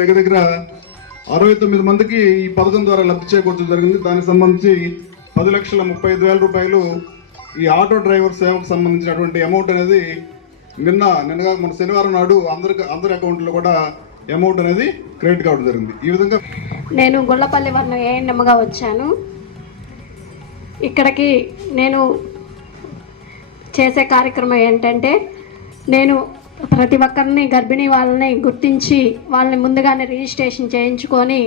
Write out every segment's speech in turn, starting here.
దగ్గర దగ్గర 69 మందికి ఈ పథకం ద్వారా లబ్ధి చేకూర్చడం జరిగింది. దానికి సంబంధించి 10,35,000 రూపాయలు ఈ ఆటో డ్రైవర్ సేవకు సంబంధించినటువంటి అమౌంట్ అనేది నిన్నగా మన శనివారం నాడు అందరి అకౌంట్లో కూడా అమౌంట్ అనేది క్రెడిట్ కావడం జరిగింది. ఈ విధంగా నేను గుళ్ళపల్లి వర్ణం ఏఎన్ఎంగా వచ్చాను. ఇక్కడికి నేను చేసే కార్యక్రమం ఏంటంటే, నేను ప్రతి ఒక్కరిని గర్భిణీ వాళ్ళని గుర్తించి వాళ్ళని ముందుగానే రిజిస్ట్రేషన్ చేయించుకొని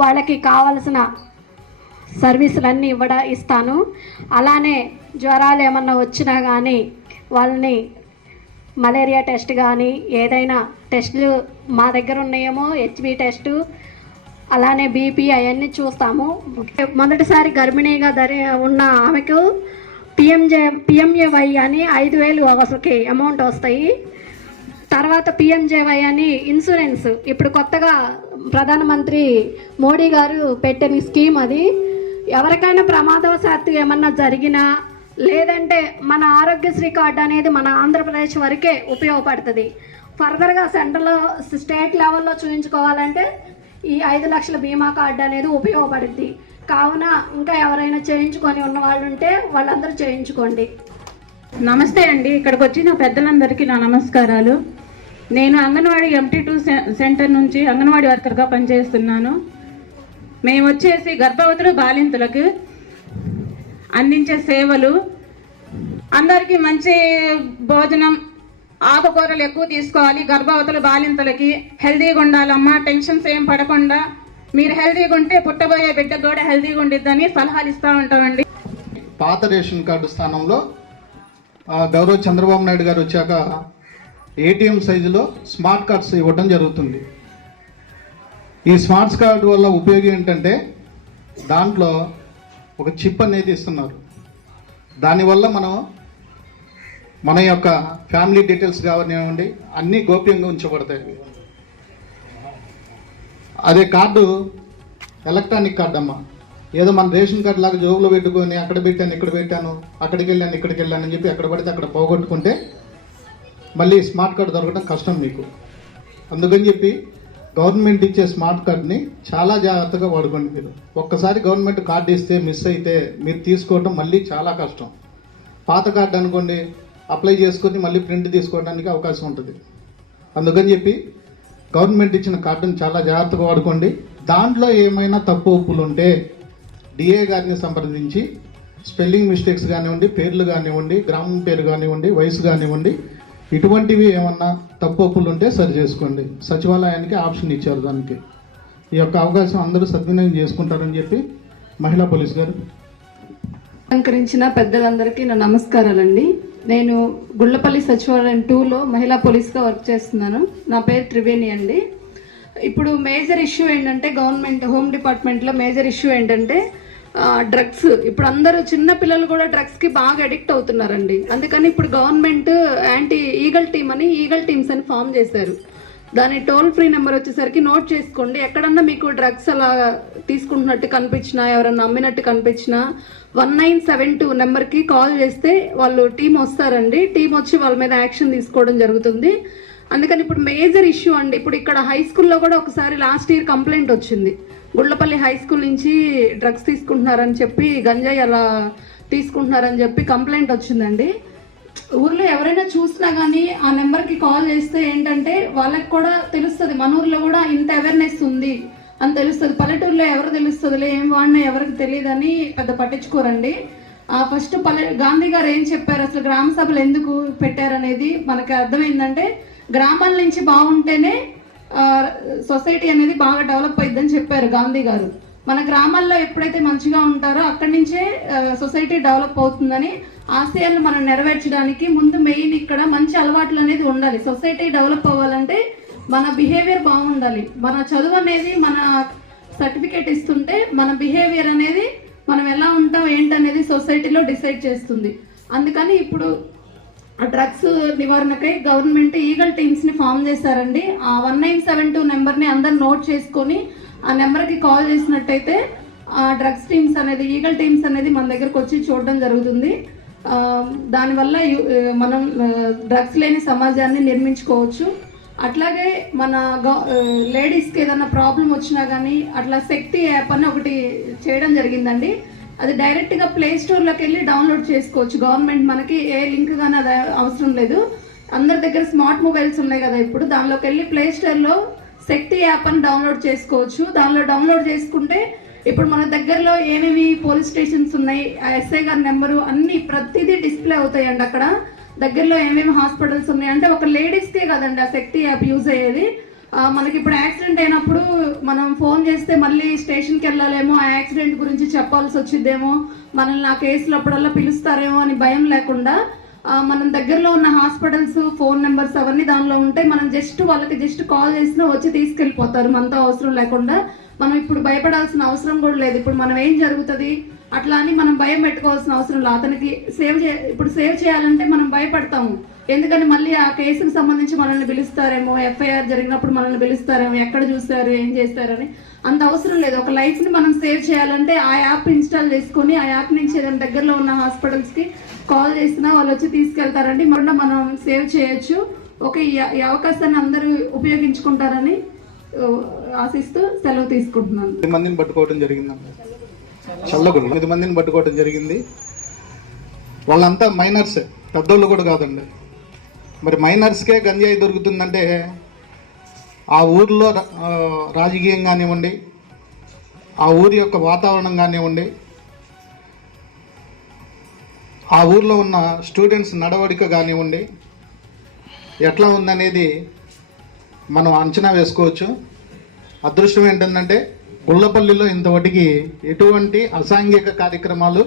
వాళ్ళకి కావలసిన సర్వీసులన్నీ ఇస్తాను. అలానే జ్వరాలు ఏమన్నా వచ్చినా కానీ వాళ్ళని మలేరియా టెస్ట్ కానీ ఏదైనా టెస్టులు మా దగ్గర ఉన్నాయేమో హెచ్బి టెస్టు, అలానే బీపీ అవన్నీ చూస్తాము. మొదటిసారి గర్భిణీగా ఉన్న ఆమెకు పిఎంఏవై అని 5,000 అసలుకి అమౌంట్ వస్తాయి. తర్వాత పిఎంజేవై అని ఇన్సూరెన్స్ ఇప్పుడు కొత్తగా ప్రధానమంత్రి మోడీ గారు పెట్టిన స్కీమ్. అది ఎవరికైనా ప్రమాదవశాత్తు ఏమన్నా జరిగినా లేదంటే మన ఆరోగ్యశ్రీ కార్డు అనేది మన ఆంధ్రప్రదేశ్ వరకే ఉపయోగపడుతుంది. ఫర్దర్గా సెంట్రల్ స్టేట్ లెవెల్లో చూపించుకోవాలంటే ఈ 5 లక్షల బీమా కార్డు అనేది ఉపయోగపడుద్ది. కావున ఇంకా ఎవరైనా చేయించుకొని ఉన్న వాళ్ళు ఉంటే వాళ్ళందరూ చేయించుకోండి. నమస్తే అండి. ఇక్కడికి వచ్చిన పెద్దలందరికీ నా నమస్కారాలు. నేను అంగన్వాడీ MT2 సెంటర్ నుంచి అంగన్వాడీ వర్కర్గా పనిచేస్తున్నాను. మేము వచ్చేసి గర్భవతులు బాలింతలకు అందించే సేవలు, అందరికీ మంచి భోజనం, ఆకుకూరలు ఎక్కువ తీసుకోవాలి, గర్భవతులు బాలింతలకి హెల్తీగా ఉండాలమ్మా, టెన్షన్స్ ఏం పడకుండా మీరు హెల్తీగా ఉంటే పుట్టబోయే బిడ్డ కూడా హెల్తీగా ఉండిద్దని సలహాలు ఇస్తూ ఉంటామండి. పాత రేషన్ కార్డు స్థానంలో గౌరవ చంద్రబాబు నాయుడు గారు వచ్చాక ATM సైజులో స్మార్ట్ కార్డ్స్ ఇవ్వడం జరుగుతుంది. ఈ స్మార్ట్ కార్డు వల్ల ఉపయోగం ఏంటంటే దాంట్లో ఒక చిప్ అనేది ఇస్తున్నారు. దానివల్ల మన యొక్క ఫ్యామిలీ డీటెయిల్స్ కానివ్వండి అన్నీ గోప్యంగా ఉంచబడతాయి. అదే కార్డు ఎలక్ట్రానిక్ కార్డు అమ్మ, ఏదో మన రేషన్ కార్డు లాగా జోబులో పెట్టుకొని అక్కడ పెట్టాను ఇక్కడ పెట్టాను అక్కడికి వెళ్ళాను ఇక్కడికి వెళ్ళాను అని చెప్పి ఎక్కడ పడితే అక్కడ పోగొట్టుకుంటే మళ్ళీ స్మార్ట్ కార్డు దొరకడం కష్టం మీకు. అందుకని చెప్పి గవర్నమెంట్ ఇచ్చే స్మార్ట్ కార్డుని చాలా జాగ్రత్తగా వాడుకోండి. మీరు ఒక్కసారి గవర్నమెంట్ కార్డు ఇస్తే మిస్ అయితే మీరు తీసుకోవడం మళ్ళీ చాలా కష్టం. పాత కార్డు అనుకోండి, అప్లై చేసుకొని మళ్ళీ ప్రింట్ తీసుకోవడానికి అవకాశం ఉంటుంది. అందుకని చెప్పి గవర్నమెంట్ ఇచ్చిన కార్డుని చాలా జాగ్రత్తగా వాడుకోండి. దాంట్లో ఏమైనా తప్పు ఒప్పులు ఉంటే DA గారిని సంప్రదించి స్పెల్లింగ్ మిస్టేక్స్ కానివ్వండి, పేర్లు కానివ్వండి, గ్రామం పేరు కానివ్వండి, వయసు కానివ్వండి, ఇటువంటివి ఏమన్నా తప్పు ఒప్పులు ఉంటే సరి చేసుకోండి. సచివాలయానికి ఆప్షన్ ఇచ్చారు దానికి. ఈ యొక్క అవకాశం అందరూ సద్వినియోగం చేసుకుంటారని చెప్పి మహిళా పోలీస్ గారు. అలంకరించిన పెద్దలందరికీ నా నమస్కారాలండి. నేను గుళ్ళపల్లి సచివాలయం 2లో మహిళా పోలీస్గా వర్క్ చేస్తున్నాను. నా పేరు త్రివేణి అండి. ఇప్పుడు మేజర్ ఇష్యూ ఏంటంటే గవర్నమెంట్ హోమ్ డిపార్ట్మెంట్లో మేజర్ ఇష్యూ ఏంటంటే డ్రగ్స్. ఇప్పుడు అందరూ చిన్న పిల్లలు కూడా డ్రగ్స్కి బాగా అడిక్ట్ అవుతున్నారండి. అందుకని ఇప్పుడు గవర్నమెంట్ యాంటీ ఈగల్ టీమ్స్ అని ఫామ్ చేశారు. దాని టోల్ ఫ్రీ నెంబర్ వచ్చేసరికి నోట్ చేసుకోండి. ఎక్కడన్నా మీకు డ్రగ్స్ అలా తీసుకుంటున్నట్టు కనిపించినా, ఎవరన్నా అమ్మినట్టు కనిపించినా 1972 నెంబర్కి కాల్ చేస్తే వాళ్ళు టీం వస్తారండి. టీం వచ్చి వాళ్ళ మీద యాక్షన్ తీసుకోవడం జరుగుతుంది. అందుకని ఇప్పుడు మేజర్ ఇష్యూ అండి. ఇప్పుడు ఇక్కడ హై స్కూల్లో కూడా ఒకసారి లాస్ట్ ఇయర్ కంప్లైంట్ వచ్చింది. గుళ్ళపల్లి హై స్కూల్ నుంచి డ్రగ్స్ తీసుకుంటున్నారని చెప్పి, గంజాయి అలా తీసుకుంటున్నారని చెప్పి కంప్లైంట్ వచ్చిందండి. ఊర్లో ఎవరైనా చూసినా కానీ ఆ నెంబర్కి కాల్ చేస్తే ఏంటంటే వాళ్ళకి కూడా తెలుస్తుంది, మన ఊర్లో కూడా ఇంత అవేర్నెస్ ఉంది అని తెలుస్తుంది. పల్లెటూరులో ఎవరు తెలుస్తుందిలే, ఏం వాడినా ఎవరికి తెలియదని పెద్ద పట్టించుకోరండి. ఫస్ట్ గాంధీ గారు ఏం చెప్పారు, అసలు గ్రామ సభలు ఎందుకు పెట్టారనేది మనకి అర్థమైందంటే గ్రామాల నుంచి బాగుంటేనే సొసైటీ అనేది బాగా డెవలప్ అయ్యిద్దని చెప్పారు గాంధీ గారు. మన గ్రామాల్లో ఎప్పుడైతే మంచిగా ఉంటారో అక్కడి నుంచే సొసైటీ డెవలప్ అవుతుందని ఆశయాలను మనం నెరవేర్చడానికి ముందు మెయిన్ ఇక్కడ మంచి అలవాట్లు అనేది ఉండాలి. సొసైటీ డెవలప్ అవ్వాలంటే మన బిహేవియర్ బాగుండాలి. మన చదువు అనేది మన సర్టిఫికేట్ ఇస్తుంటే మన బిహేవియర్ అనేది మనం ఎలా ఉంటాం ఏంటనేది సొసైటీలో డిసైడ్ చేస్తుంది. అందుకని ఇప్పుడు డ్రగ్స్ నివారణకై గవర్నమెంట్ ఈగల్ టీమ్స్ని ఫామ్ చేశారండి. ఆ 1972 నెంబర్ని అందరు నోట్ చేసుకొని ఆ నెంబర్కి కాల్ చేసినట్టయితే ఆ డ్రగ్స్ టీమ్స్ అనేది ఈగల్ టీమ్స్ అనేది మన దగ్గరకు వచ్చి చూడడం జరుగుతుంది. దానివల్ల మనం డ్రగ్స్ లేని సమాజాన్ని నిర్మించుకోవచ్చు. అట్లాగే మన లేడీస్కి ఏదైనా ప్రాబ్లం వచ్చినా కానీ అట్లా శక్తి యాప్ అని ఒకటి చేయడం జరిగిందండి. అది డైరెక్ట్గా ప్లే స్టోర్లోకి వెళ్ళి డౌన్లోడ్ చేసుకోవచ్చు. గవర్నమెంట్ మనకి ఏ లింక్ కానీ అది అవసరం లేదు. అందరి దగ్గర స్మార్ట్ మొబైల్స్ ఉన్నాయి కదా, ఇప్పుడు దానిలోకి వెళ్ళి ప్లే స్టోర్లో శక్తి యాప్ అని డౌన్లోడ్ చేసుకోవచ్చు. దానిలో డౌన్లోడ్ చేసుకుంటే ఇప్పుడు మన దగ్గరలో ఏమేమి పోలీస్ స్టేషన్స్ ఉన్నాయి, ఆ ఎస్ఐ గారి నెంబరు అన్ని ప్రతిదీ డిస్ప్లే అవుతాయండి. అక్కడ దగ్గరలో ఏమేమి హాస్పిటల్స్ ఉన్నాయి అంటే ఒక లేడీస్కే కదండి ఆ శక్తి యాప్ యూజ్ అయ్యేది. మనకి ఇప్పుడు యాక్సిడెంట్ అయినప్పుడు మనం ఫోన్ చేస్తే మళ్ళీ స్టేషన్కి వెళ్ళాలేమో, ఆ యాక్సిడెంట్ గురించి చెప్పాల్సి వచ్చిద్దేమో, మనల్ని ఆ కేసులు అప్పుడల్లా పిలుస్తారేమో అని భయం లేకుండా మనం దగ్గరలో ఉన్న హాస్పిటల్స్ ఫోన్ నెంబర్స్ అవన్నీ దానిలో ఉంటాయి. మనం వాళ్ళకి జస్ట్ కాల్ చేసినా వచ్చి తీసుకెళ్ళిపోతారు మనతో అవసరం లేకుండా. మనం ఇప్పుడు భయపడాల్సిన అవసరం కూడా లేదు. ఇప్పుడు మనం ఏం జరుగుతుంది అట్లా అని మనం భయం పెట్టుకోవాల్సిన అవసరం లేదు. అతనికి ఇప్పుడు సేవ్ చేయాలంటే మనం భయపడతాము, ఎందుకని మళ్ళీ ఆ కేసుకు సంబంధించి మనల్ని పిలుస్తారేమో, ఎఫ్ఐఆర్ జరిగినప్పుడు మనల్ని పిలుస్తారేమో, ఎక్కడ చూస్తారు ఏం చేస్తారని అంత అవసరం లేదు. ఒక లైఫ్ని మనం సేవ్ చేయాలంటే ఆ యాప్ ఇన్స్టాల్ చేసుకొని ఆ యాప్ నుంచి ఏదైనా దగ్గరలో ఉన్న హాస్పిటల్స్కి కాల్ చేసినా వాళ్ళు వచ్చి తీసుకెళ్తారండి. మనం సేవ్ చేయొచ్చు. ఓకే, ఈ అవకాశాన్ని అందరూ ఉపయోగించుకుంటారని ఆశిస్తూ సెలవు తీసుకుంటున్నాను. 10 మందిని పట్టుకోవడం జరిగిందండి. చల్లగురు 10 మందిని పట్టుకోవడం జరిగింది. వాళ్ళంతా మైనర్స్, పెద్దోళ్ళు కూడా కాదండి. మరి మైనర్స్కే గంజాయి దొరుకుతుందంటే ఆ ఊర్లో రాజకీయం కానివ్వండి, ఆ ఊరి యొక్క వాతావరణం కానివ్వండి, ఆ ఊర్లో ఉన్న స్టూడెంట్స్ నడవడిక కానివ్వండి ఎట్లా ఉందనేది మనం అంచనా వేసుకోవచ్చు. అదృష్టం ఏంటంటే గుళ్ళపల్లిలో ఇంతవరకు ఎటువంటి అసాంఘిక కార్యక్రమాలు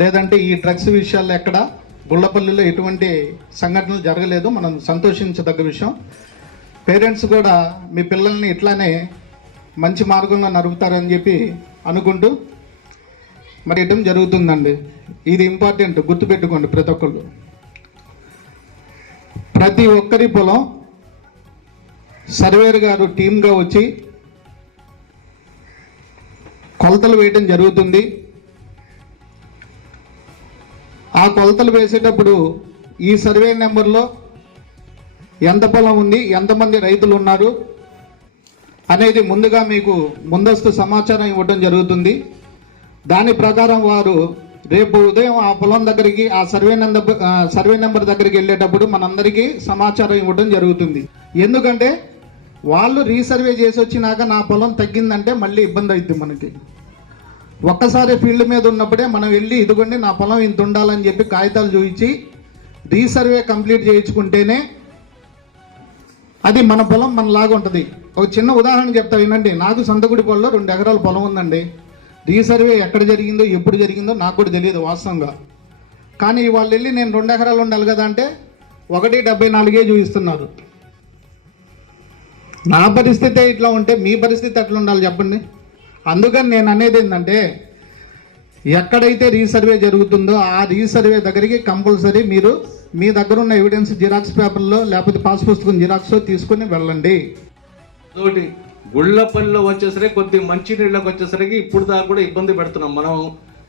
లేదంటే ఈ డ్రగ్స్ విషయాల్లో ఎక్కడ గుళ్ళపల్లిలో ఎటువంటి సంఘటనలు జరగలేదు. మనం సంతోషించదగ్గ విషయం. పేరెంట్స్ కూడా మీ పిల్లల్ని ఇట్లానే మంచి మార్గంలో నడుపుతారని చెప్పి అనుకుంటూ మరి ఇటం జరుగుతుందండి. ఇది ఇంపార్టెంట్, గుర్తుపెట్టుకోండి ప్రతి ఒక్కళ్ళు. ప్రతి ఒక్కరి పొలం సర్వేర్ గారు టీమ్గా వచ్చి కొలతలు వేయడం జరుగుతుంది. ఆ కొలతలు వేసేటప్పుడు ఈ సర్వే నెంబర్లో ఎంత పొలం ఉంది, ఎంతమంది రైతులు ఉన్నారు అనేది ముందుగా మీకు ముందస్తు సమాచారం ఇవ్వడం జరుగుతుంది. దాని ప్రకారం వారు రేపు ఉదయం ఆ పొలం దగ్గరికి ఆ సర్వే నెంబర్ దగ్గరికి వెళ్ళేటప్పుడు మనందరికీ సమాచారం ఇవ్వడం జరుగుతుంది. ఎందుకంటే వాళ్ళు రీసర్వే చేసి వచ్చినాక నా పొలం తగ్గిందంటే మళ్ళీ ఇబ్బంది అవుతుంది మనకి. ఒక్కసారి ఫీల్డ్ మీద ఉన్నప్పుడే మనం వెళ్ళి ఇదిగోండి నా పొలం ఇంత ఉండాలని చెప్పి కాగితాలు చూపించి రీసర్వే కంప్లీట్ చేయించుకుంటేనే అది మన పొలం మనలాగా ఉంటుంది. ఒక చిన్న ఉదాహరణ చెప్తా వినండి. నాకు సంతగుడిపల్లిలో 2 ఎకరాల పొలం ఉందండి. రీసర్వే ఎక్కడ జరిగిందో ఎప్పుడు జరిగిందో నాకు కూడా తెలియదు వాస్తవంగా. కానీ వాళ్ళు వెళ్ళి నేను 2 ఎకరాలు ఉండాలి కదా అంటే 1.74 చూపిస్తున్నారు. నా పరిస్థితే ఇట్లా ఉంటే మీ పరిస్థితి ఎట్లా ఉండాలి చెప్పండి. అందుకని నేను అనేది ఏంటంటే ఎక్కడైతే రీసర్వే జరుగుతుందో ఆ రీసర్వే దగ్గరికి కంపల్సరీ మీరు మీ దగ్గర ఉన్న ఎవిడెన్స్ జిరాక్స్ పేపర్లో లేకపోతే పాస్ పుస్తకం జిరాక్స్ తీసుకుని వెళ్ళండి. తోటి గుళ్ళపల్లిలో వచ్చేసరికి కొద్ది మంచినీళ్ళకి వచ్చేసరికి ఇప్పుడు దాకా కూడా ఇబ్బంది పెడుతున్నాం.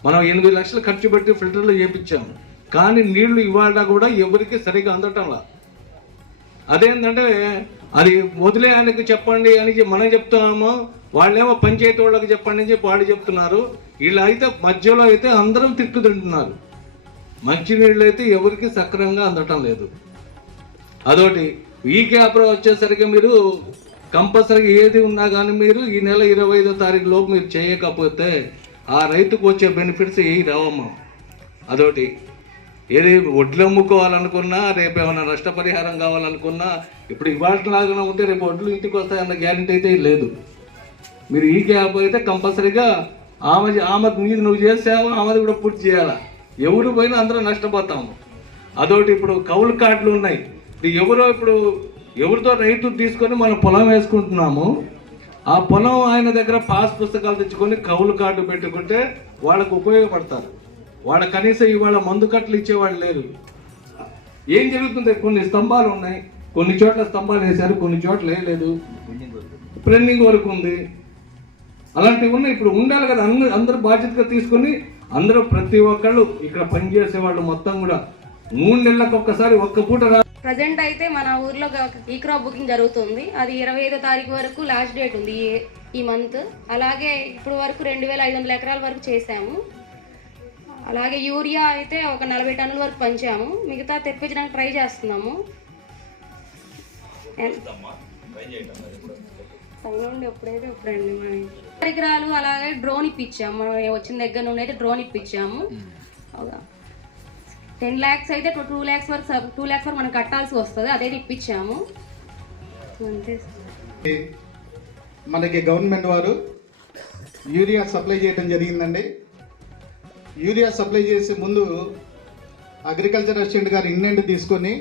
మనం 8 లక్షలు ఖర్చు పెట్టి ఫిల్టర్లు చేయించాము, కానీ నీళ్లు ఇవాళ కూడా ఎవరికి సరిగా అందటంలా. అదేంటంటే అది వదిలే ఆయనకు చెప్పండి అని మనం చెప్తున్నాము, వాళ్ళేమో పంచాయతీ వాళ్ళకి చెప్పండి అని చెప్పి వాళ్ళు చెప్తున్నారు. వీళ్ళు అయితే మధ్యలో అయితే అందరం తిట్టు తింటున్నారు. మంచినీళ్ళు అయితే ఎవరికి సక్రమంగా అందటం లేదు. అదొకటి. ఈ క్యాప్లో వచ్చేసరికి మీరు కంపల్సరీగా ఏది ఉన్నా కానీ మీరు ఈ నెల 25వ తారీఖు లోపు మీరు చేయకపోతే ఆ రైతుకు వచ్చే బెనిఫిట్స్ ఏవి రావమ్మా. అదొకటి. ఏది వడ్లు అమ్ముకోవాలనుకున్నా, రేపు ఏమైనా నష్టపరిహారం కావాలనుకున్నా, ఇప్పుడు ఇవాళలాగా ఉంటే రేపు వడ్లు ఇంటికి వస్తాయన్న గ్యారెంటీ అయితే లేదు. మీరు ఈ క్యాప్ అయితే కంపల్సరీగా ఆమె నీది నువ్వు చేసావు, ఆమెది కూడా పూర్తి చేయాలా. ఎవరు పోయినా అందరూ నష్టపోతాము. అదొకటి. ఇప్పుడు కౌలు కార్డులు ఉన్నాయి. ఇప్పుడు ఎవరితో రైతు తీసుకొని మనం పొలం వేసుకుంటున్నాము, ఆ పొలం ఆయన దగ్గర పాస్ పుస్తకాలు తెచ్చుకొని కౌలు కార్డు పెట్టుకుంటే వాళ్ళకు ఉపయోగపడతారు. వాళ్ళ కనీసం ఇవాళ మందు కట్టలు ఇచ్చేవాళ్ళు లేరు. ఏం జరుగుతుంది? కొన్ని స్తంభాలు ఉన్నాయి, కొన్ని చోట్ల స్తంభాలు వేశారు, కొన్ని చోట్ల వేయలేదు, ప్రెన్నింగ్ వరకు ఉంది. అలాంటివి ఉన్నాయి. ఇప్పుడు ఉండాలి కదా, అందరూ బాధ్యతగా తీసుకొని అందరూ ప్రతి ఒక్కళ్ళు ఇక్కడ పనిచేసే వాళ్ళు మొత్తం కూడా 3 నెలలకు ఒక్కసారి ఒక్క పూట ప్రజెంట్ అయితే మన ఊర్లో ఈ క్రాప్ బుకింగ్ జరుగుతుంది. అది 25వ తారీఖు వరకు లాస్ట్ డేట్ ఉంది ఈ మంత్. అలాగే ఇప్పుడు వరకు 2500 ఎకరాల వరకు చేసాము. అలాగే యూరియా అయితే ఒక 40 టన్నుల వరకు పంచాము. మిగతా తెప్పించడానికి ట్రై చేస్తున్నాము. పరికరాలు అలాగే డ్రోన్ ఇప్పించాము. మనం వచ్చిన దగ్గర నుండి అయితే డ్రోన్ ఇప్పించాము. 10 lakhs అయితే 2 lakhs వరకు మనం కట్టాల్సి వస్తుంది. అదైతే ఇప్పించాము. మనకి గవర్నమెంట్ వారు యూరియా సప్లై చేయడం జరిగిందండి. యూరియా సప్లై చేసే ముందు అగ్రికల్చర్ అసిస్టెంట్ గారు ఇండెంట్ తీసుకొని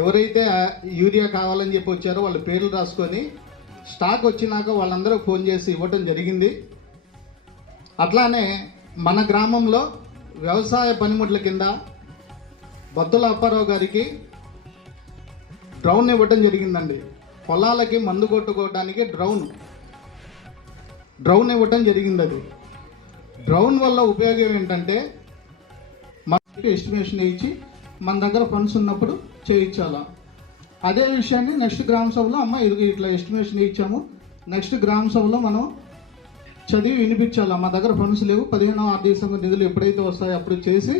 ఎవరైతే యూరియా కావాలని చెప్పి వచ్చారో వాళ్ళ పేర్లు రాసుకొని స్టాక్ వచ్చినాక వాళ్ళందరూ ఫోన్ చేసి ఇవ్వటం జరిగింది. అట్లానే మన గ్రామంలో వ్యవసాయ పనిముట్ల కింద బత్తుల అప్పారావు గారికి డ్రోన్ ఇవ్వటం జరిగిందండి. పొలాలకి మందు కొట్టుకోవడానికి డ్రోన్ ఇవ్వటం జరిగింది. అది డ్రోన్ వల్ల ఉపయోగం ఏంటంటే మనకి ఎస్టిమేషన్ ఇచ్చి మన దగ్గర ఫండ్స్ ఉన్నప్పుడు చేయించాలా. అదే విషయాన్ని నెక్స్ట్ గ్రామ సభలో ఇది ఇట్లా ఎస్టిమేషన్ ఇచ్చాము, నెక్స్ట్ గ్రామ సభలో మనం చదివి వినిపించాలా. మా దగ్గర ఫండ్స్ లేవు, 15వ ఆర్థిక సంఘ నిధులు ఎప్పుడైతే వస్తాయో అప్పుడు చేసి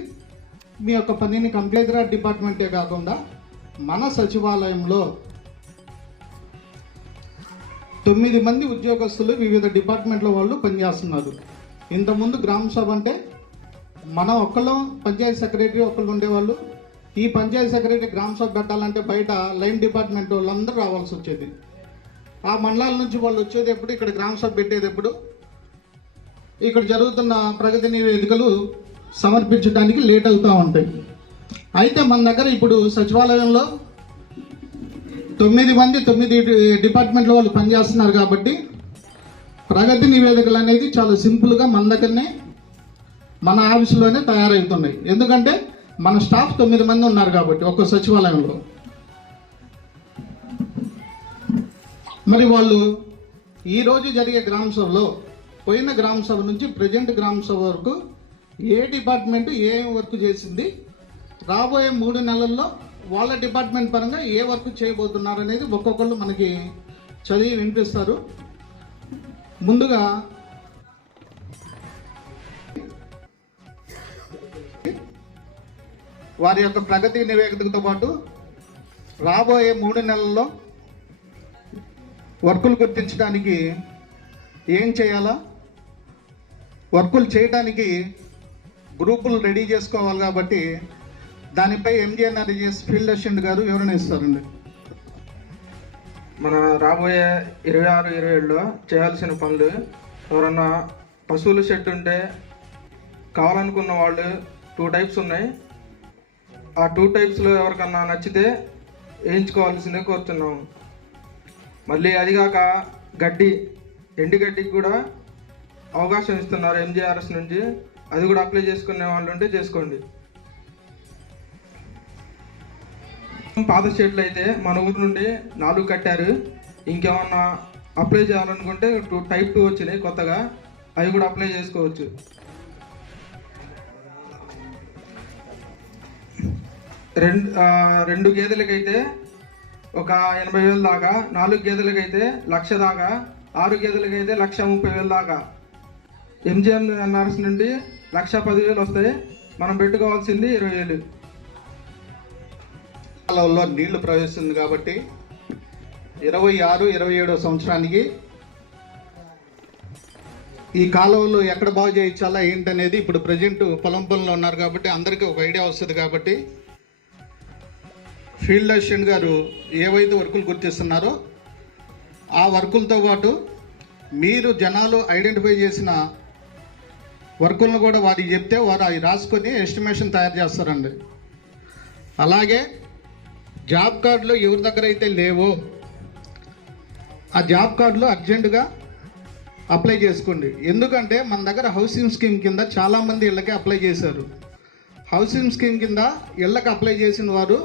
మీ యొక్క పనిని కంప్లీట్ డిపార్ట్మెంటే కాకుండా మన సచివాలయంలో 9 మంది ఉద్యోగస్తులు వివిధ డిపార్ట్మెంట్ల వాళ్ళు పనిచేస్తున్నారు. ఇంతకుముందు గ్రామ సభ అంటే మనం ఒక్కళ్ళు పంచాయతీ సెక్రటరీ ఒక్కళ్ళు ఉండేవాళ్ళు. ఈ పంచాయతీ సెక్రటరీ గ్రామ సభ పెట్టాలంటే బయట లైన్ డిపార్ట్మెంట్ వాళ్ళందరూ రావాల్సి వచ్చేది. ఆ మండలాల నుంచి వాళ్ళు వచ్చేది ఎప్పుడు, ఇక్కడ గ్రామ సభ పెట్టేది ఎప్పుడు, ఇక్కడ జరుగుతున్న ప్రగతి నివేదికలు సమర్పించడానికి లేట్ అవుతూ ఉంటాయి. అయితే మన దగ్గర ఇప్పుడు సచివాలయంలో 9 మంది 9 డిపార్ట్మెంట్ల వాళ్ళు పనిచేస్తున్నారు కాబట్టి ప్రగతి నివేదికలు అనేది చాలా సింపుల్గా మన దగ్గరనే మన ఆఫీసులోనే తయారవుతున్నాయి. ఎందుకంటే మన స్టాఫ్ 9 మంది ఉన్నారు కాబట్టి ఒక్క సచివాలయంలో. మరి వాళ్ళు ఈరోజు జరిగే గ్రామ సభలో పోయిన గ్రామ సభ నుంచి ప్రజెంట్ గ్రామ సభ వరకు ఏ డిపార్ట్మెంట్ ఏం వర్క్ చేసింది, రాబోయే 3 నెలల్లో వాళ్ళ డిపార్ట్మెంట్ పరంగా ఏ వర్క్ చేయబోతున్నారు అనేది ఒక్కొక్కళ్ళు మనకి చదివి వినిపిస్తారు. ముందుగా వారి యొక్క ప్రగతి నివేదికతో పాటు రాబోయే 3 నెలల్లో వర్కులు గుర్తించడానికి ఏం చేయాలా, వర్కులు చేయడానికి గ్రూపులు రెడీ చేసుకోవాలి. కాబట్టి దానిపై ఎంజిఎన్ఆర్జిఎస్ ఫీల్డ్ అసిస్టెంట్ గారు వివరణ ఇస్తారండి. మన రాబోయే 26-27లో చేయాల్సిన పనులు, ఎవరన్నా పశువుల షెడ్ ఉంటే కావాలనుకున్న వాళ్ళు 2 types ఉన్నాయి. ఆ 2 typesలో ఎవరికన్నా నచ్చితే వేయించుకోవాల్సిందే కోరుతున్నాము. మళ్ళీ అదిగాక ఎండి గడ్డికి కూడా అవకాశం ఇస్తున్నారు ఎంజీఆర్ఎస్ నుంచి. అది కూడా అప్లై చేసుకునే వాళ్ళు ఉంటే చేసుకోండి. పాత షెడ్లు అయితే మన ఊరు నుండి 4 కట్టారు. ఇంకేమన్నా అప్లై చేయాలనుకుంటే type 2 వచ్చినాయి కొత్తగా, అవి కూడా అప్లై చేసుకోవచ్చు. రెండు గేదెలకైతే ఒక 80,000 దాకా, 4 గేదెలకైతే 1,00,000 దాకా, 6 గేదెలకైతే 1,30,000 దాకా ఎంజిఎన్ఆర్ఎస్ నుండి 1,10,000 వస్తాయి. మనం పెట్టుకోవాల్సింది 20,000. కాలంలో నీళ్లు ప్రవేశిస్తుంది కాబట్టి 26-27 సంవత్సరానికి ఈ కాలువలు ఎక్కడ బాగు చేయించాలా ఏంటనేది ఇప్పుడు ప్రజెంట్ పొలం పనులు ఉన్నారు కాబట్టి అందరికీ ఒక ఐడియా వస్తుంది. కాబట్టి ఫీల్డ్ అసిస్టెంట్ గారు ఏవైతే వర్కులు గుర్తిస్తున్నారో ఆ వర్కులతో పాటు మీరు జనాలు ఐడెంటిఫై చేసిన వర్కులను కూడా వారికి చెప్తే వారు అవి రాసుకొని ఎస్టిమేషన్ తయారు చేస్తారండి. అలాగే జాబ్ కార్డులు ఎవరి దగ్గర అయితే లేవో ఆ జాబ్ కార్డులు అర్జెంటుగా అప్లై చేసుకోండి. ఎందుకంటే మన దగ్గర హౌసింగ్ స్కీమ్ కింద చాలామంది ఇళ్ళకి అప్లై చేశారు. హౌసింగ్ స్కీమ్ కింద ఇళ్ళకి అప్లై చేసిన వారు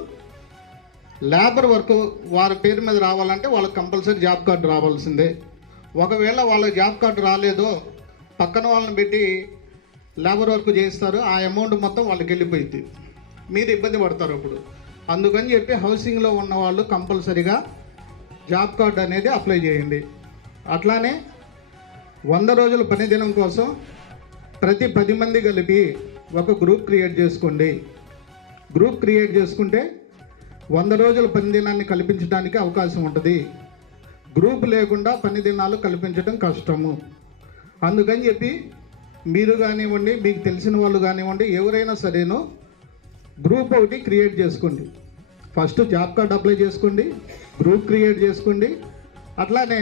లేబర్ వర్క్ వారి పేరు మీద రావాలంటే వాళ్ళకి కంపల్సరీ జాబ్ కార్డు రావాల్సిందే. ఒకవేళ వాళ్ళ జాబ్ కార్డు రాలేదో పక్కన వాళ్ళని పెట్టి లేబర్ వర్క్ చేస్తారు. ఆ అమౌంట్ మొత్తం వాళ్ళకి వెళ్ళిపోయింది, మీరు ఇబ్బంది పడతారు. అప్పుడు అందుకని చెప్పి హౌసింగ్లో ఉన్న వాళ్ళు కంపల్సరిగా జాబ్ కార్డ్ అనేది అప్లై చేయండి. అట్లానే 100 రోజుల పని దినం కోసం ప్రతి 10 మంది కలిపి ఒక గ్రూప్ క్రియేట్ చేసుకోండి. గ్రూప్ క్రియేట్ చేసుకుంటే 100 రోజుల పని దినాన్ని కల్పించడానికి అవకాశం ఉంటుంది. గ్రూప్ లేకుండా పని దినాలు కల్పించడం కష్టము. అందుకని చెప్పి మీరు కానివ్వండి, మీకు తెలిసిన వాళ్ళు కానివ్వండి, ఎవరైనా సరేనో గ్రూప్ ఒకటి క్రియేట్ చేసుకోండి. ఫస్ట్ జాబ్ కార్డ్ అప్లై చేసుకోండి, గ్రూప్ క్రియేట్ చేసుకోండి. అట్లానే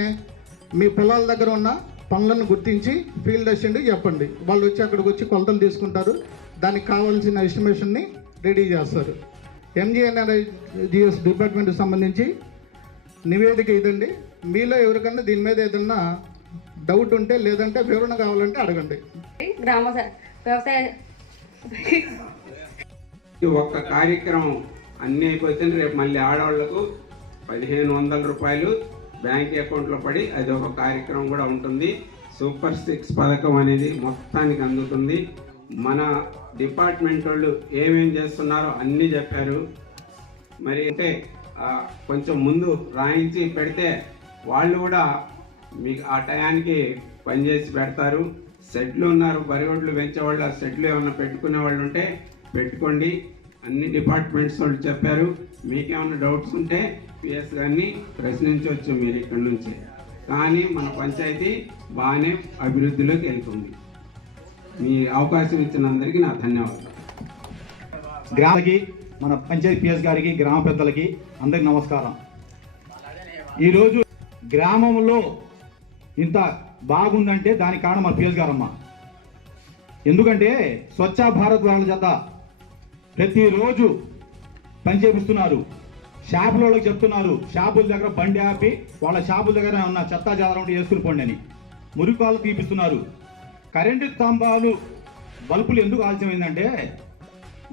మీ పొలాల దగ్గర ఉన్న పనులను గుర్తించి ఫీల్డ్ అసిస్టెంట్కి చెప్పండి. వాళ్ళు వచ్చి అక్కడికి వచ్చి కొలతలు తీసుకుంటారు, దానికి కావాల్సిన ఎస్టిమేషన్ని రెడీ చేస్తారు. ఎంజీఎన్ఆర్జిఎస్ డిపార్ట్మెంట్కి సంబంధించి నివేదిక ఇదండి. మీలో ఎవరికన్నా దీని మీద ఏదన్నా డౌట్ ఉంటే లేదంటే వివరణ కావాలంటే అడగండి. గ్రామ వ్యవసాయ ఈ ఒక్క కార్యక్రమం అన్నీ అయిపోతే రేపు మళ్ళీ ఆడవాళ్లకు 1500 రూపాయలు బ్యాంక్ అకౌంట్లో పడి అది ఒక కార్యక్రమం కూడా ఉంటుంది. సూపర్ 6 పథకం అనేది మొత్తానికి అందుతుంది. మన డిపార్ట్మెంట్ వాళ్ళు ఏమేం చేస్తున్నారో అన్నీ చెప్పారు. మరి అంటే కొంచెం ముందు రాయించి పెడితే వాళ్ళు కూడా మీకు ఆ టయానికి పనిచేసి పెడతారు. సెట్లు ఉన్నారు, బరిగొడ్లు పెంచేవాళ్ళు, ఆ సెట్లు ఏమన్నా పెట్టుకునే వాళ్ళు ఉంటే పెట్టుకోండి. అన్ని డిపార్ట్మెంట్స్ వాళ్ళు చెప్పారు. మీకేమన్నా డౌట్స్ ఉంటే పిఎస్ గారిని ప్రశ్నించవచ్చు మీరు ఇక్కడ నుంచి. కానీ మన పంచాయతీ బాగానే అభివృద్ధిలోకి వెళ్తుంది. మీ అవకాశం ఇచ్చిన అందరికీ నా ధన్యవాదాలు. గ్రామకి, మన పంచాయతీ పిఎస్ గారికి, గ్రామ పెద్దలకి అందరికి నమస్కారం. ఈరోజు గ్రామంలో ఇంత బాగుందంటే దానికి కారణం మన పిఎస్ గారమ్మ. ఎందుకంటే స్వచ్ఛ భారత్ వాళ్ళ చేత ప్రతిరోజు పని చేపిస్తున్నారు. షాపుల వాళ్ళకి చెప్తున్నారు, షాపుల దగ్గర బండి ఆపి వాళ్ళ షాపుల దగ్గర ఉన్న చెత్తా జాతర ఉంటే వేసుకుని పోండి అని మురికాలు తీపిస్తున్నారు. కరెంటు స్తంభాలు బల్బులు ఎందుకు ఆలస్యమైందంటే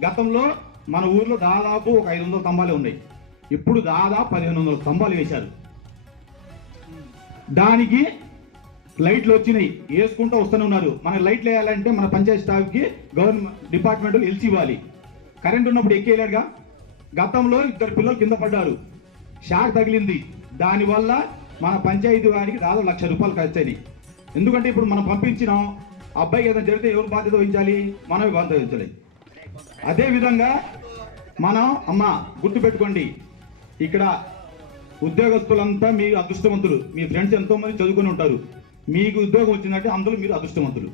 గతంలో మన ఊర్లో దాదాపు ఒక 500 స్తంభాలే ఉన్నాయి. ఇప్పుడు దాదాపు 1500 స్తంభాలు వేశారు. దానికి లైట్లు వచ్చినాయి, వేసుకుంటూ వస్తూనే ఉన్నారు. మన లైట్లు వేయాలంటే మన పంచాయతీ స్టాఫ్కి గవర్నమెంట్ డిపార్ట్మెంట్ ఎల్సి ఇవ్వాలి. కరెంట్ ఉన్నప్పుడు ఎక్కేయలేడుగా. గతంలో 2 పిల్లలు కింద పడ్డారు, షాక్ తగిలింది. దానివల్ల మన పంచాయతీ వారికి దాదాపు 1,00,000 రూపాయలు ఖర్చు అయింది. ఎందుకంటే ఇప్పుడు మనం పంపించినాం, అబ్బాయికి ఏదైనా జరిగితే ఎవరు బాధ్యత వహించాలి? మనమే బాధ్యత వహించాలి. అదేవిధంగా మనం గుర్తుపెట్టుకోండి, ఇక్కడ ఉద్యోగస్తులంతా మీరు అదృష్టవంతులు. మీ ఫ్రెండ్స్ ఎంతోమంది చదువుకొని ఉంటారు. మీకు ఉద్యోగం వచ్చిందంటే అందులో మీరు అదృష్టవంతులు.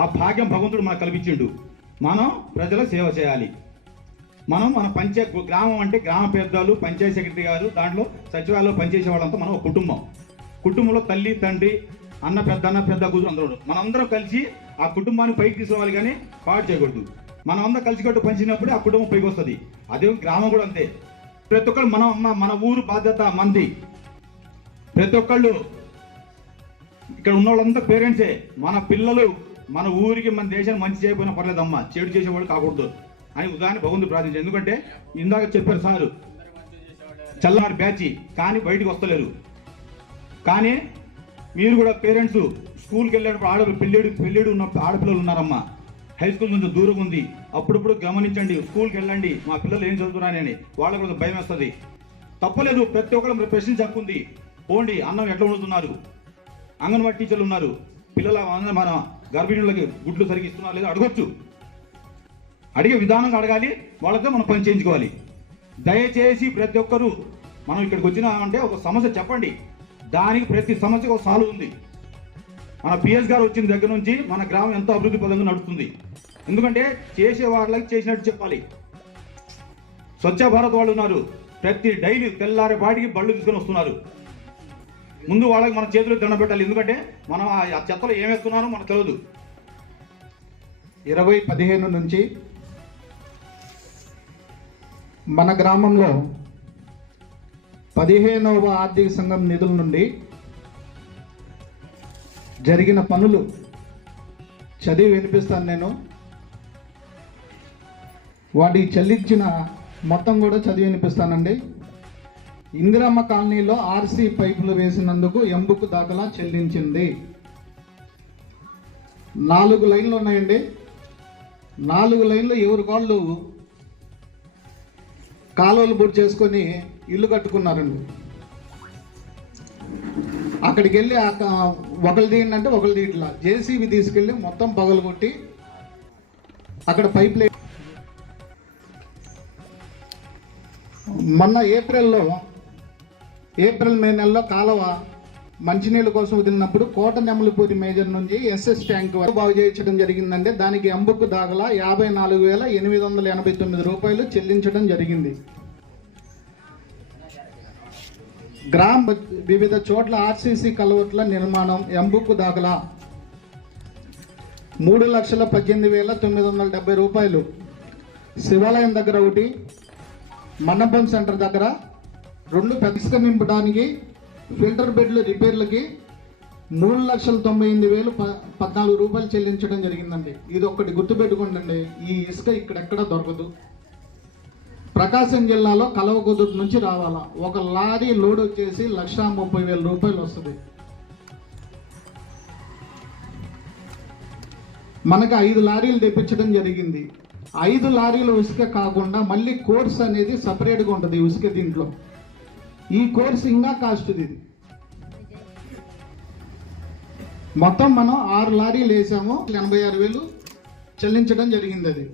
ఆ భాగ్యం భగవంతుడు మనకు కల్పించిండు. మనం ప్రజల సేవ చేయాలి. మనం మన గ్రామం అంటే గ్రామ పెద్దలు, పంచాయతీ సెక్రటరీ గారు, దాంట్లో సచివాలయంలో పనిచేసే వాళ్ళంతా మనం ఒక కుటుంబంలో తల్లి, తండ్రి, అన్న పెద్ద కూతురు అందరూ మనందరం కలిసి ఆ కుటుంబాన్ని పైకి తీసుకోవాలి, కానీ పాడు చేయకూడదు. మనం అందరం కలిసికట్టు పంచినప్పుడే ఆ కుటుంబం పైకి వస్తుంది. అదే గ్రామం కూడా అంతే. ప్రతి ఒక్కరు మన ఊరు బాధ్యత మంది. ప్రతి ఒక్కళ్ళు ఇక్కడ ఉన్న వాళ్ళంతా పేరెంట్సే. మన పిల్లలు మన ఊరికి, మన దేశానికి మంచి చేయకపోయినా పర్లేదమ్మా, చెడు చేసేవాళ్ళు కాకూడదు అని ఉదాహరణ భగవంతుడు ప్రార్థించారు. ఎందుకంటే ఇందాక చెప్పారు సారు, చల్లారి బ్యాచి కానీ బయటకు వస్తలేరు. కానీ మీరు కూడా పేరెంట్స్ స్కూల్కి వెళ్ళేటప్పుడు పెళ్ళిడు ఉన్న ఆడపిల్లలు ఉన్నారమ్మా, హై స్కూల్ నుంచి దూరం ఉంది. అప్పుడప్పుడు గమనించండి, స్కూల్కి వెళ్ళండి, మా పిల్లలు ఏం చదువుతున్నారని. వాళ్ళకు కూడా భయం వేస్తుంది. తప్పలేదు, ప్రతి ఒక్కరు ప్రశ్నించి హక్కు ఉంది. పోండి, అన్నం ఎట్లా వండుతున్నారు, అంగన్వాడీ టీచర్లు ఉన్నారు, పిల్లల మన గర్భిణులకి గుడ్లు సరిగ్గా ఇస్తున్నారు లేదా అడగొచ్చు. అడిగే విధానంగా అడగాలి, వాళ్ళతో మనం పని చేయించుకోవాలి. దయచేసి ప్రతి ఒక్కరూ మనం ఇక్కడికి వచ్చినామంటే ఒక సమస్య చెప్పండి, దానికి ప్రతి సమస్యకు ఒక సాల్వ్ ఉంది. మన పిఎస్ గారు వచ్చిన దగ్గర నుంచి మన గ్రామం ఎంతో అభివృద్ధి పదంగా నడుస్తుంది. ఎందుకంటే చేసే వాళ్ళకి చేసినట్టు చెప్పాలి. స్వచ్ఛ భారత్ వాళ్ళు ఉన్నారు, ప్రతి డైలీ తెల్లారి పాటికి బళ్ళు తీసుకొని వస్తున్నారు. ముందు వాళ్ళకి మన చేతులు దండ పెట్టాలి. ఎందుకంటే మనం ఆ చెత్తలో ఏం వేస్తున్నారో మనకు తెలియదు. 2015 నుంచి మన గ్రామంలో 15వ ఆర్థిక సంఘం నిధుల నుండి జరిగిన పనులు చదివి వినిపిస్తాను నేను. వాటికి చెల్లించిన మొత్తం కూడా చదివి వినిపిస్తానండి. ఇందిరమ్మ కాలనీలో ఆర్సీ పైపులు వేసినందుకు ఎంబుకు దాఖలా చెల్లించింది. 4 లైన్లు ఉన్నాయండి. 4 లైన్లు ఎవరి వాళ్ళు కాలువలు బుడ్ చేసుకొని ఇల్లు కట్టుకున్నారండి. అక్కడికి వెళ్ళి ఒకళ్ళు తీయండి అంటే ఒకళ్ళు తీయట్లా, జేసీబీ తీసుకెళ్ళి మొత్తం పగలగొట్టి అక్కడ పైప్ లైన్. మొన్న ఏప్రిల్ మే నెలలో కాలువ మంచినీళ్ళ కోసం వదిలినప్పుడు కోట నెమలిపూరి మేజర్ నుంచి ఎస్ఎస్ ట్యాంక్ వరకు బాగు చేయించడం జరిగిందంటే దానికి ఎంబుకు దాగల 54,889 రూపాయలు చెల్లించడం జరిగింది. వివిధ చోట్ల ఆర్సీసీ కలవట్ల నిర్మాణం ఎంబుకు దాఖలా 3,18,970 రూపాయలు. శివాలయం దగ్గర ఒకటి, మండపం సెంటర్ దగ్గర 2 పెద్ద నింపడానికి ఫిల్టర్ బెడ్లు రిపేర్లకి 3,98,014 రూపాయలు చెల్లించడం జరిగిందండి. ఇది ఒక్కటి గుర్తుపెట్టుకోండి, ఈ ఇసుక ఇక్కడెక్కడ దొరకదు. ప్రకాశం జిల్లాలో కలవకుదురు నుంచి రావాలా, ఒక లారీ లోడ్ వచ్చేసి 1,30,000 రూపాయలు వస్తుంది. మనకు 5 లారీలు తెప్పించడం జరిగింది. 5 లారీల ఇసుక కాకుండా మళ్ళీ కోర్స్ అనేది సపరేట్గా ఉంటుంది ఇసుక. దీంట్లో ఈ కోర్స్ ఇంకా కాస్ట్ ఇది. మొత్తం మనం 6 లారీలు వేసాము, 86,000 చెల్లించడం జరిగింది. అది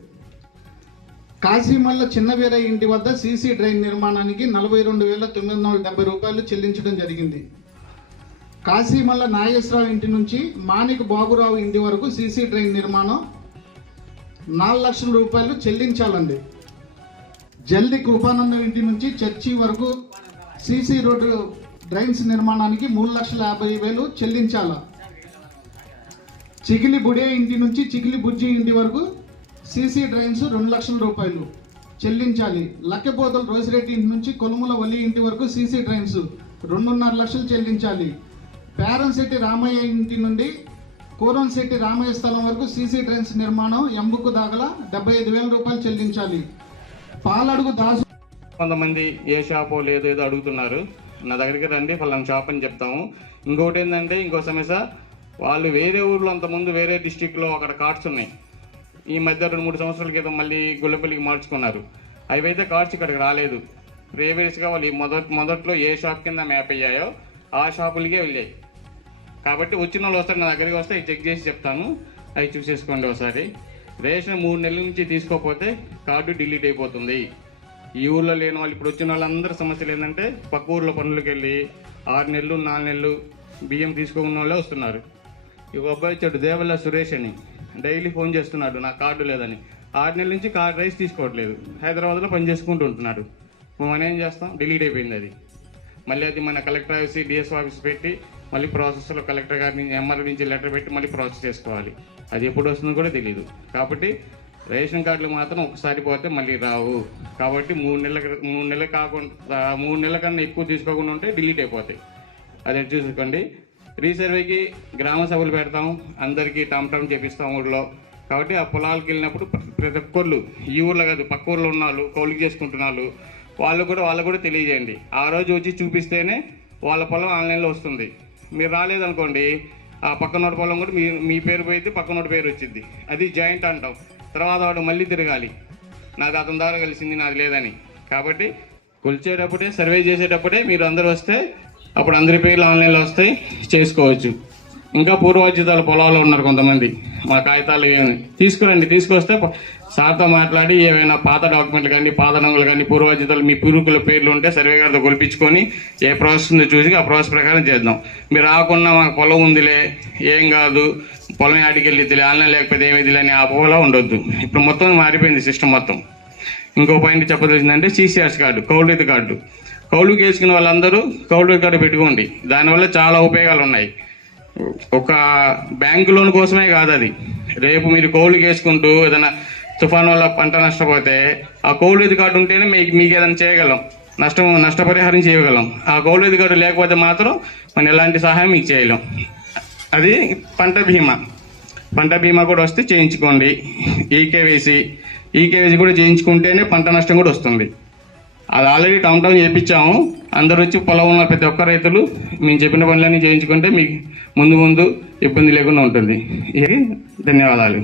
కాశీమల్ల చిన్న వీరయ్య ఇంటి వద్ద సీసీ డ్రైన్ నిర్మాణానికి 42,970 రూపాయలు చెల్లించడం జరిగింది. కాశీమల్ల నాగేశ్వరరావు ఇంటి నుంచి మాణిక్ బాబురావు ఇంటి వరకు సీసీ డ్రైన్ నిర్మాణం 4 లక్షల రూపాయలు చెల్లించాలండి. జల్ది కృపానందం ఇంటి నుంచి చర్చి వరకు సీసీ రోడ్డు డ్రైన్స్ నిర్మాణానికి 3,50,000 చెల్లించాల. చిగిలి బుడే ఇంటి నుంచి చిగిలి బుజ్జి ఇంటి వరకు సీసీ డ్రైన్స్ 2 లక్షల రూపాయలు చెల్లించాలి. లక్కెపోతల రోసిరెడ్డి ఇంటి నుంచి కొలుముల వల్లి ఇంటి వరకు సీసీ డ్రైన్స్ 2.5 లక్షలు చెల్లించాలి. పేరంశెట్టి రామయ్య ఇంటి నుండి కూరంశెట్టి రామయ్య స్థలం వరకు సీసీ డ్రైన్స్ నిర్మాణం ఎంబుకు దాగల 75,000 రూపాయలు చెల్లించాలి. పాలడుగు దాసు కొంతమంది ఏ షాపో లేదో ఏదో అడుగుతున్నారు, నా దగ్గరికి రండి ఫలానా షాప్ అని చెప్తాము. ఇంకోటి ఏంటంటే ఇంకో సమస్య, వాళ్ళు వేరే ఊర్లో అంతకుముందు వేరే డిస్టిక్లో అక్కడ కార్డ్స్ ఉన్నాయి. ఈ మధ్య 2-3 సంవత్సరాల క్రితం మళ్ళీ గుల్లపల్లికి మార్చుకున్నారు. అవైతే కార్డ్స్ ఇక్కడికి రాలేదు. ప్రీవియస్గా వాళ్ళు మొదట్లో ఏ షాప్ కింద మ్యాప్ అయ్యాయో ఆ షాపులకే వెళ్ళాయి. కాబట్టి వచ్చిన వాళ్ళు వస్తారు, నా దగ్గరికి వస్తే అవి చెక్ చేసి చెప్తాను, అవి చూసేసుకోండి ఒకసారి. రేషన్ 3 నెలల నుంచి తీసుకోకపోతే కార్డు డిలీట్ అయిపోతుంది. ఈ ఊళ్ళో లేని వాళ్ళు ఇప్పుడు వచ్చిన వాళ్ళందరూ సమస్యలు ఏంటంటే పక్క ఊర్లో పనులకు వెళ్ళి 6 నెలలు 4 నెలలు బియ్యం తీసుకోకున్న వాళ్ళే వస్తున్నారు. ఒక అబ్బాయి వచ్చాడు దేవల్ల సురేష్ అని, డైలీ ఫోన్ చేస్తున్నాడు నాకు కార్డు లేదని. 6 నెలల నుంచి కార్డు రైస్ తీసుకోవట్లేదు, హైదరాబాద్లో పని చేసుకుంటూ ఉంటున్నాడు. మనం ఏం చేస్తాం, డిలీట్ అయిపోయింది అది. మళ్ళీ అది మన కలెక్టర్ ఆఫీస్ డిఎస్ ఆఫీస్ పెట్టి మళ్ళీ ప్రాసెస్లో కలెక్టర్ గారి నుంచి ఎంఆర్ఓ నుంచి లెటర్ పెట్టి మళ్ళీ ప్రాసెస్ చేసుకోవాలి. అది ఎప్పుడు వస్తుందో కూడా తెలియదు. కాబట్టి రేషన్ కార్డులు మాత్రం ఒకసారి పోతే మళ్ళీ రావు. కాబట్టి 3 నెలలు కాకుండా 3 నెలల కన్నా ఎక్కువ తీసుకోకుండా ఉంటే డిలీట్ అయిపోతాయి. అది చూసుకోండి. రీసర్వేకి గ్రామ సభలు పెడతాం, అందరికీ టమ్ చేపిస్తాం ఊళ్ళో. కాబట్టి ఆ పొలాలకు వెళ్ళినప్పుడు ప్రతి ఒక్కళ్ళు, ఈ ఊళ్ళో కాదు పక్క ఊళ్ళో ఉన్న వాళ్ళు కౌలుకి చేసుకుంటున్నారు వాళ్ళు కూడా తెలియజేయండి. ఆ రోజు వచ్చి చూపిస్తేనే వాళ్ళ పొలం ఆన్లైన్లో వస్తుంది. మీరు రాలేదనుకోండి, ఆ పక్కనోటి పొలం కూడా మీ పేరు పోయిద్ది, పక్కనోటి పేరు వచ్చింది. అది జాయింట్ అంటాం. తర్వాత వాడు మళ్ళీ తిరగాలి, నాది అతని ద్వారా కలిసింది నాది లేదని. కాబట్టి కొలిచేటప్పుడే సర్వే చేసేటప్పుడే మీరు అందరూ వస్తే అప్పుడు అందరి పేర్లు ఆన్లైన్లో వస్తాయి, చేసుకోవచ్చు. ఇంకా పూర్వోచితాలు పొలాల్లో ఉన్నారు కొంతమంది, మా కాగితాలు ఏమి తీసుకురండి. తీసుకొస్తే సార్తో మాట్లాడి ఏమైనా పాత డాక్యుమెంట్లు కానీ పాత నంగులు కానీ పూర్వోచితాలు మీ పూర్వీకుల పేర్లు ఉంటే సర్వే గారితో కొలిపించుకొని ఏ ప్రాసెస్ ఉందో చూసి ఆ ప్రాసెస్ ప్రకారం చేద్దాం. మీరు రాకుండా మాకు పొలం ఉందిలే ఏం కాదు, పొలం ఆడికి వెళ్ళిద్దిలే, ఆన్లైన్ లేకపోతే ఏమైందిలే అని ఆ పోలా ఉండొద్దు. ఇప్పుడు మొత్తం మారిపోయింది సిస్టమ్ మొత్తం. ఇంకో పాయింట్ చెప్పదలిసిందంటే సిసిఆర్స్ కార్డు, కౌలు రైతు కార్డు. కౌలుకి వేసుకున్న వాళ్ళందరూ కౌలు రైతు కార్డు పెట్టుకోండి. దానివల్ల చాలా ఉపయోగాలు ఉన్నాయి. ఒక బ్యాంకు లోన్ కోసమే కాదు అది. రేపు మీరు కౌలుకి వేసుకుంటూ ఏదైనా తుఫాను వల్ల పంట నష్టపోతే ఆ కౌలు రైతు కార్డు ఉంటేనే మీకు ఏదైనా చేయగలం, నష్టపరిహారం చేయగలం. ఆ కౌలు రైతు కార్డు లేకపోతే మాత్రం మనం ఎలాంటి సహాయం మీకు చేయలేం. అది పంట బీమా కూడా వస్తే చేయించుకోండి. ఈకేవైసీ కూడా చేయించుకుంటేనే పంట నష్టం కూడా వస్తుంది. అది ఆల్రెడీ టౌన్ చేయించాము. అందరూ వచ్చి పొలం ఉన్న ప్రతి ఒక్క రైతులు మేము చెప్పిన పనులన్నీ చేయించుకుంటే మీకు ముందు ఇబ్బంది లేకుండా ఉంటుంది. ధన్యవాదాలు.